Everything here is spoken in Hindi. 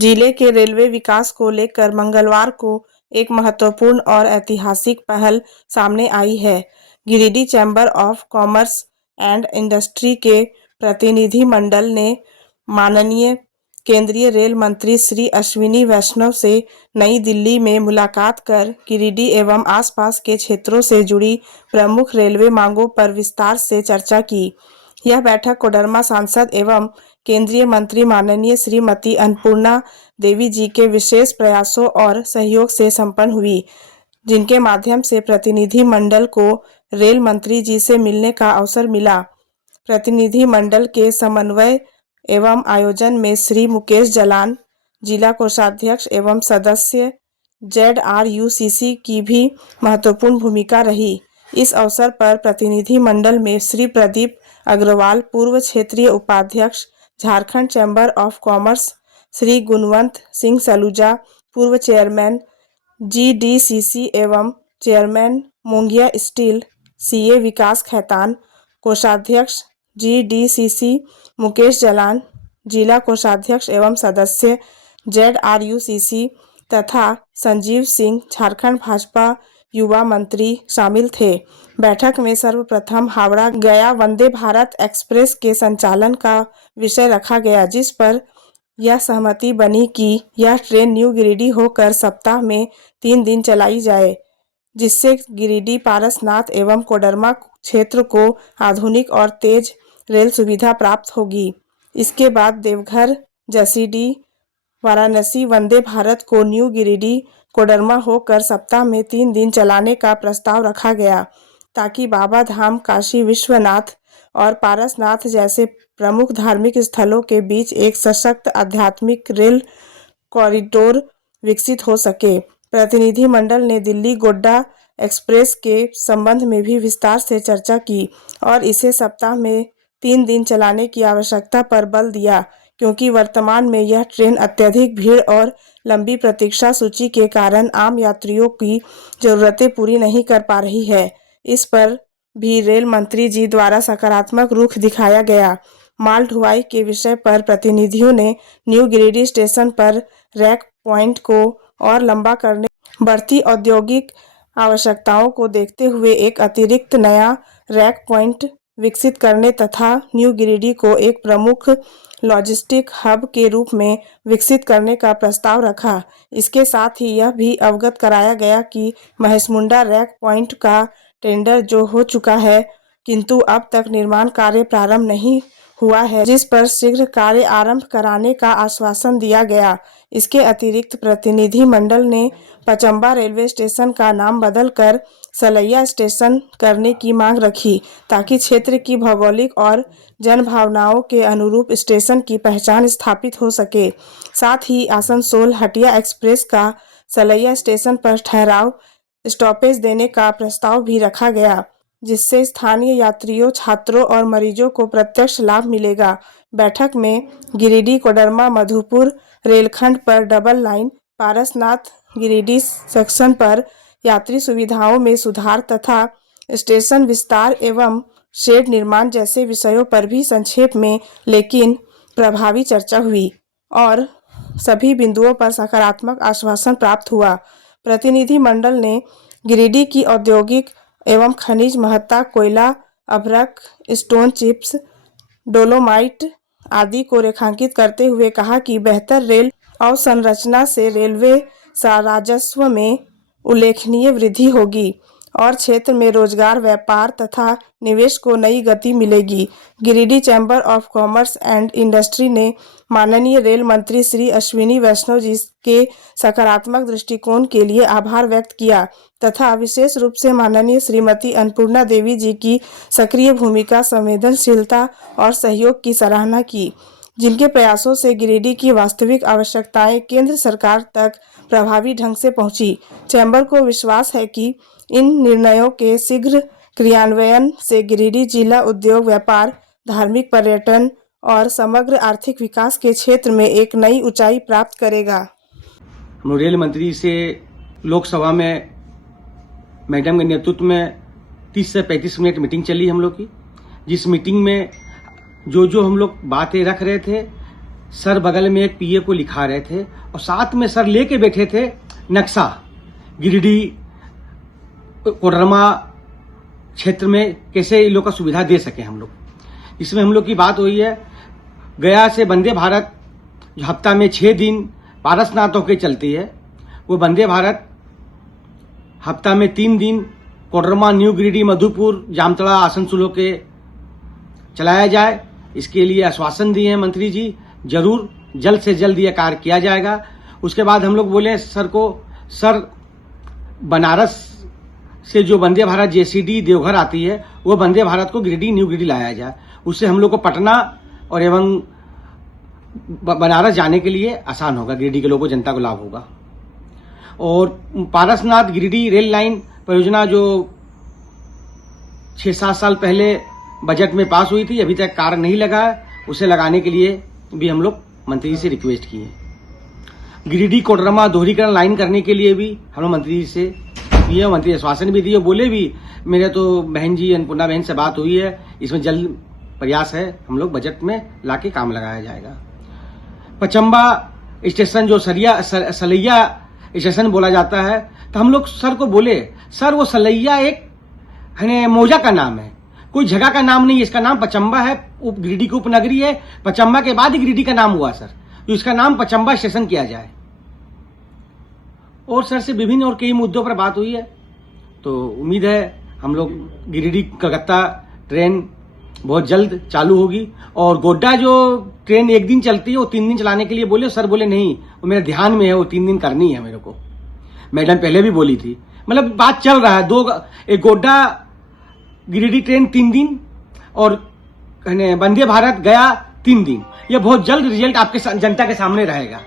जिले के रेलवे विकास को लेकर मंगलवार को एक महत्वपूर्ण और ऐतिहासिक पहल सामने आई है। Giridih chamber of commerce and industry के प्रतिनिधि मंडल ने माननीय केंद्रीय रेल मंत्री श्री अश्विनी वैष्णव से नई दिल्ली में मुलाकात कर गिरिडीह एवं आसपास के क्षेत्रों से जुड़ी प्रमुख रेलवे मांगों पर विस्तार से चर्चा की। यह बैठक कोडरमा सांसद एवं केंद्रीय मंत्री माननीय श्रीमती अन्नपूर्णा देवी जी के विशेष प्रयासों और सहयोग से संपन्न हुई, जिनके माध्यम से प्रतिनिधि मंडल को रेल मंत्री जी से मिलने का अवसर मिला। प्रतिनिधि मंडल के समन्वय एवं आयोजन में श्री मुकेश जलान, जिला कोषाध्यक्ष एवं सदस्य ZRUCC की भी महत्वपूर्ण भूमिका रही। इस अवसर पर प्रतिनिधि मंडल में श्री प्रदीप अग्रवाल, पूर्व क्षेत्रीय उपाध्यक्ष Jharkhand chamber of commerce, Shri Gunwant Singh Saluja, पूर्व चेयरमैन GDCC एवं chairman Mongia steel, CA Vikas Khaitan, कोषाध्यक्ष GDCC मुकेश जलान, जिला कोषाध्यक्ष एवं सदस्य ZRUCC तथा संजीव सिंह, झारखंड भाजपा युवा मंत्री शामिल थे। बैठक में सर्वप्रथम हावड़ा गया वंदे भारत एक्सप्रेस के संचालन का विषय रखा गया, जिस पर यह सहमति बनी कि यह ट्रेन न्यू गिरिडीह होकर सप्ताह में 3 दिन चलाई जाए, जिससे गिरिडीह, पारसनाथ एवं कोडरमा क्षेत्र को आधुनिक और तेज रेल सुविधा प्राप्त होगी। इसके बाद देवघर, जसीडीह, वाराणसी वंदे भारत को न्यू गिरिडीह, कोडरमा होकर सप्ताह में 3 दिन चलाने का प्रस्ताव रखा गया, ताकि बाबा धाम, काशी विश्वनाथ और पारसनाथ जैसे प्रमुख धार्मिक स्थलों के बीच एक सशक्त आध्यात्मिक रेल कॉरिडोर विकसित हो सके। प्रतिनिधि मंडल ने दिल्ली गोड्डा एक्सप्रेस के संबंध में भी विस्तार से चर्चा की और इसे सप्ताह में 3 दिन चलाने की आवश्यकता पर बल दिया, क्योंकि वर्तमान में यह ट्रेन अत्यधिक भीड़ और लंबी प्रतीक्षा सूची के कारण आम यात्रियों की जरूरतें पूरी नहीं कर पा रही है। इस पर भी रेल मंत्री जी द्वारा सकारात्मक रुख दिखाया गया। माल ढुलाई के विषय पर प्रतिनिधियों ने न्यू गिरिडीह स्टेशन पर रैक पॉइंट को और लंबा करने, बढ़ती औद्योगिक आवश्यकताओं को देखते हुए एक अतिरिक्त नया रैक पॉइंट विकसित करने तथा न्यू गिरिडीह को एक प्रमुख लॉजिस्टिक हब के रूप में विकसित करने का प्रस्ताव रखा। इसके साथ ही यह भी अवगत कराया गया कि महेशमुंडा रैक पॉइंट का टेंडर जो हो चुका है, किंतु अब तक निर्माण कार्य प्रारंभ नहीं हुआ है, जिस पर शीघ्र कार्य आरंभ कराने का आश्वासन दिया गया। इसके अतिरिक्त प्रतिनिधि मंडल ने पचम्बा रेलवे स्टेशन का नाम बदलकर सलैया स्टेशन करने की मांग रखी, ताकि क्षेत्र की भौगोलिक और जनभावनाओं के अनुरूप स्टेशन की पहचान स्थापित हो सके। साथ ही आसनसोल हटिया एक्सप्रेस का सलैया स्टेशन पर ठहराव स्टॉपेज देने का प्रस्ताव भी रखा गया, जिससे स्थानीय यात्रियों, छात्रों और मरीजों को प्रत्यक्ष लाभ मिलेगा। बैठक में गिरिडीह कोडरमा मधुपुर रेलखंड पर double line, Parasnath Giridih section पर यात्री सुविधाओं में सुधार तथा स्टेशन विस्तार एवं शेड निर्माण जैसे विषयों पर भी संक्षेप में लेकिन प्रभावी चर्चा हुई और सभी बिंदुओं पर सकारात्मक आश्वासन प्राप्त हुआ। प्रतिनिधि मंडल ने गिरिडीह की औद्योगिक एवं खनिज महत्ता, कोयला, अभ्रक, स्टोन चिप्स, डोलोमाइट आदि को रेखांकित करते हुए कहा कि बेहतर रेल अवसंरचना से रेलवे राजस्व में उल्लेखनीय वृद्धि होगी और क्षेत्र में रोजगार, व्यापार तथा निवेश को नई गति मिलेगी। Giridih chamber of commerce and industry ने माननीय रेल मंत्री श्री अश्विनी वैष्णव जी के सकारात्मक दृष्टिकोण के लिए आभार व्यक्त किया तथा विशेष रूप से माननीय श्रीमती अन्नपूर्णा देवी जी की सक्रिय भूमिका, संवेदनशीलता और सहयोग की सराहना की, जिनके प्रयासों से गिरिडीह की वास्तविक आवश्यकताएं केंद्र सरकार तक प्रभावी ढंग से पहुंची। चैम्बर को विश्वास है कि इन निर्णयों के शीघ्र क्रियान्वयन से गिरिडीह जिला उद्योग, व्यापार, धार्मिक पर्यटन और समग्र आर्थिक विकास के क्षेत्र में एक नई ऊंचाई प्राप्त करेगा। हम रेल मंत्री से लोकसभा में मैडम के नेतृत्व में 30 से 35 मिनट मीटिंग चली हम लोग की, जिस मीटिंग में जो हम लोग बातें रख रहे थे सर बगल में एक पीए को लिखा रहे थे और साथ में सर लेके बैठे थे नक्शा गिरिडीह कोडरमा क्षेत्र में कैसे इन लोग का सुविधा दे सके हम लोग। इसमें हम लोग की बात हुई है गया से वंदे भारत जो हफ्ता में 6 दिन पारसनाथ होकर चलती है, वो वंदे भारत हफ्ता में 3 दिन कोडरमा, न्यू गिरिडीह, मधुपुर, जामतड़ा, आसनसोल होके चलाया जाए। इसके लिए आश्वासन दिए हैं मंत्री जी, जरूर जल्द से जल्द यह कार्य किया जाएगा। उसके बाद हम लोग बोले सर को, सर बनारस से जो वंदे भारत जेसीडी देवघर आती है वो वंदे भारत को गिरिडीह, न्यू गिरिडीह लाया जाए। उससे हम लोग को पटना और एवं बनारस जाने के लिए आसान होगा, गिरिडीह के लोगों को, जनता को लाभ होगा। और पारसनाथ गिरिडीह रेल लाइन परियोजना जो 6-7 साल पहले बजट में पास हुई थी, अभी तक कार्य नहीं लगा है, उसे लगाने के लिए भी हम लोग मंत्री जी से रिक्वेस्ट किए। गिरिडीह कोडरमा दोहरीकरण लाइन करने के लिए भी हम लोग मंत्री जी से किए, मंत्री आश्वासन भी दिए, बोले भी मेरे तो बहन जी अन्नपूर्णा बहन से बात हुई है, इसमें जल्द प्रयास है, हम लोग बजट में लाके काम लगाया जाएगा। पचम्बा स्टेशन जो सलैया स्टेशन बोला जाता है, तो हम लोग सर को बोले सर वो सलैया एक मौजा का नाम है, कोई जगह का नाम नहीं है, इसका नाम पचम्बा है, गिरिडीह की उपनगरी है, पचम्बा के बाद ही गिरिडीह का नाम हुआ सर, तो इसका नाम पचम्बा स्टेशन किया जाए। और सर से विभिन्न और कई मुद्दों पर बात हुई है, तो उम्मीद है हम लोग गिरिडीह कलकत्ता ट्रेन बहुत जल्द चालू होगी। और गोड्डा जो ट्रेन 1 दिन चलती है वो 3 दिन चलाने के लिए बोले, सर बोले नहीं वो मेरे ध्यान में है, वो 3 दिन करनी है मेरे को, मैडम पहले भी बोली थी, मतलब बात चल रहा है। एक गोड्डा गिरिडीह ट्रेन 3 दिन और वंदे भारत गया 3 दिन, ये बहुत जल्द रिजल्ट आपके जनता के सामने रहेगा।